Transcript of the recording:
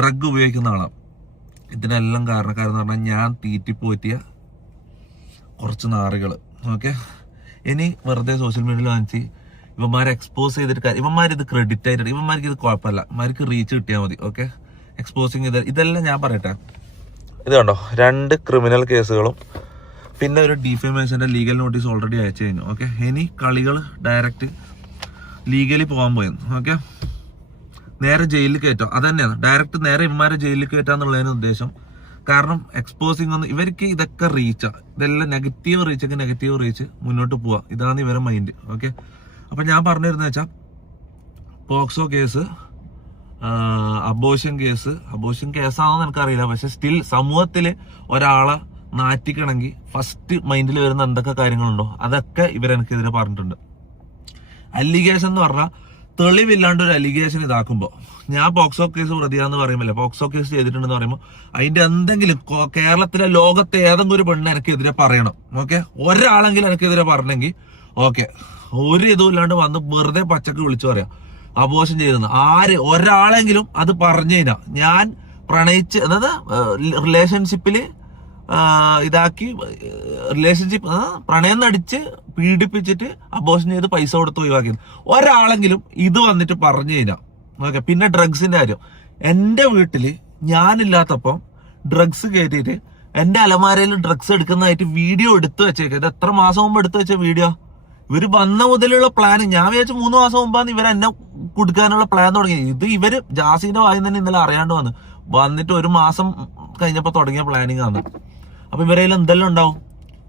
Drug ഉപയോഗിക്കുന്ന ആളാണ്. ഇതിനെല്ലാം കാരണക്കാരെന്ന് പറഞ്ഞാൽ ഞാൻ തീറ്റിപ്പോറ്റിയ കുറച്ച് നാറുകൾ. ഓക്കെ, ഇനി വെറുതെ സോഷ്യൽ മീഡിയയിൽ വാങ്ങിച്ച് ഇവന്മാരെ എക്സ്പോസ് ചെയ്തിട്ട് ഇവന്മാരിത് ക്രെഡിറ്റ് ആയിട്ട് ഇവന്മാർക്ക് ഇത് കുഴപ്പമില്ല, ഇവന്മാർക്ക് റീച്ച് കിട്ടിയാൽ മതി. ഓക്കെ, എക്സ്പോസിങ് ഇതെല്ലാം ഞാൻ പറയട്ടെ. ഇത് കണ്ടോ, 2 ക്രിമിനൽ കേസുകളും പിന്നെ ഒരു ഡിഫേമേഷന്റെ ലീഗൽ നോട്ടീസ് ഓൾറെഡി അയച്ചു കഴിഞ്ഞു. ഓക്കെ, ഇനി കളികൾ ഡയറക്റ്റ് ലീഗലി പോകാൻ പോയെന്ന്. ഓക്കെ, നേരെ ജയിലിൽ കയറ്റാം. അത് തന്നെയാണ് ഡയറക്റ്റ് നേരെ ഇവന്മാരെ ജയിലിൽ കയറ്റാന്നുള്ളതിന് ഉദ്ദേശം. കാരണം എക്സ്പോസിങ് ഒന്നും ഇവർക്ക് ഇതൊക്കെ റീച്ചാ, ഇതെല്ലാം നെഗറ്റീവ് റീച്ച് മുന്നോട്ട് പോവാ, ഇതാണ് ഇവരെ മൈൻഡ്. ഓക്കെ, അപ്പൊ ഞാൻ പറഞ്ഞിരുന്ന വെച്ചാൽ പോക്സോ കേസ്, അബോർഷൻ കേസാണെന്ന് എനിക്കറിയില്ല. പക്ഷെ സ്റ്റിൽ സമൂഹത്തില് ഒരാളെ നാറ്റിക്കണമെങ്കിൽ ഫസ്റ്റ് മൈൻഡിൽ വരുന്ന എന്തൊക്കെ കാര്യങ്ങളുണ്ടോ അതൊക്കെ ഇവരെനിക്കെതിരെ പറഞ്ഞിട്ടുണ്ട്. അലിഗേഷൻ എന്ന് പറഞ്ഞാൽ തെളിവില്ലാണ്ട് ഒരു അലിഗേഷൻ ഇതാക്കുമ്പോ, ഞാൻ പോക്സോ കേസ് പ്രതിയാന്ന് പറയുമ്പല്ലേ, പോക്സോ കേസ് ചെയ്തിട്ടുണ്ടെന്ന് പറയുമ്പോൾ അതിന്റെ എന്തെങ്കിലും കേരളത്തിലെ ലോകത്തെ ഏതെങ്കിലും ഒരു പെണ്ണ് എനിക്കെതിരെ പറയണം. ഓക്കെ, ഒരാളെങ്കിലും എനിക്കെതിരെ പറഞ്ഞെങ്കിൽ ഓക്കെ, ഒരു ഇതും ഇല്ലാണ്ട് വന്ന് വെറുതെ പച്ചക്ക് വിളിച്ചു പറയാം അബോർഷൻ ചെയ്തെന്ന്. ഒരാളെങ്കിലും അത് പറഞ്ഞു കഴിഞ്ഞാൽ ഞാൻ പ്രണയിച്ച്, അതായത് റിലേഷൻഷിപ്പില് പ്രണയം നടിച്ച് പീഡിപ്പിച്ചിട്ട് അബോർഷൻ ചെയ്ത് പൈസ കൊടുത്ത് ഒഴിവാക്കിയത് ഒരാളെങ്കിലും ഇത് വന്നിട്ട് പറഞ്ഞു കഴിഞ്ഞാൽ ഓക്കെ. പിന്നെ ഡ്രഗ്സിന്റെ കാര്യം, എന്റെ വീട്ടില് ഞാനില്ലാത്തപ്പം ഡ്രഗ്സ് കയറ്റിയിട്ട് എന്റെ അലമാരയിൽ ഡ്രഗ്സ് എടുക്കുന്നതായിട്ട് വീഡിയോ എടുത്തു വെച്ചേക്കാം. ഇത് എത്ര മാസം മുമ്പ് എടുത്തു വെച്ച വീഡിയോ? ഇവര് വന്ന മുതലുള്ള പ്ലാൻ, ഞാൻ വിചാരിച്ചു 3 മാസം മുമ്പാണ് ഇവർ എന്നെ കൊടുക്കാനുള്ള പ്ലാൻ തുടങ്ങി. ഇത് ഇവര് ജാസിന്റെ വായിൽ തന്നെ ഇന്നലെ അറിയാണ്ട് വന്നിട്ട് 1 മാസം കഴിഞ്ഞപ്പോ തുടങ്ങിയ പ്ലാനിങ് ആണ്. അപ്പൊ ഇവരേൽ എന്തെല്ലാം ഉണ്ടാവും?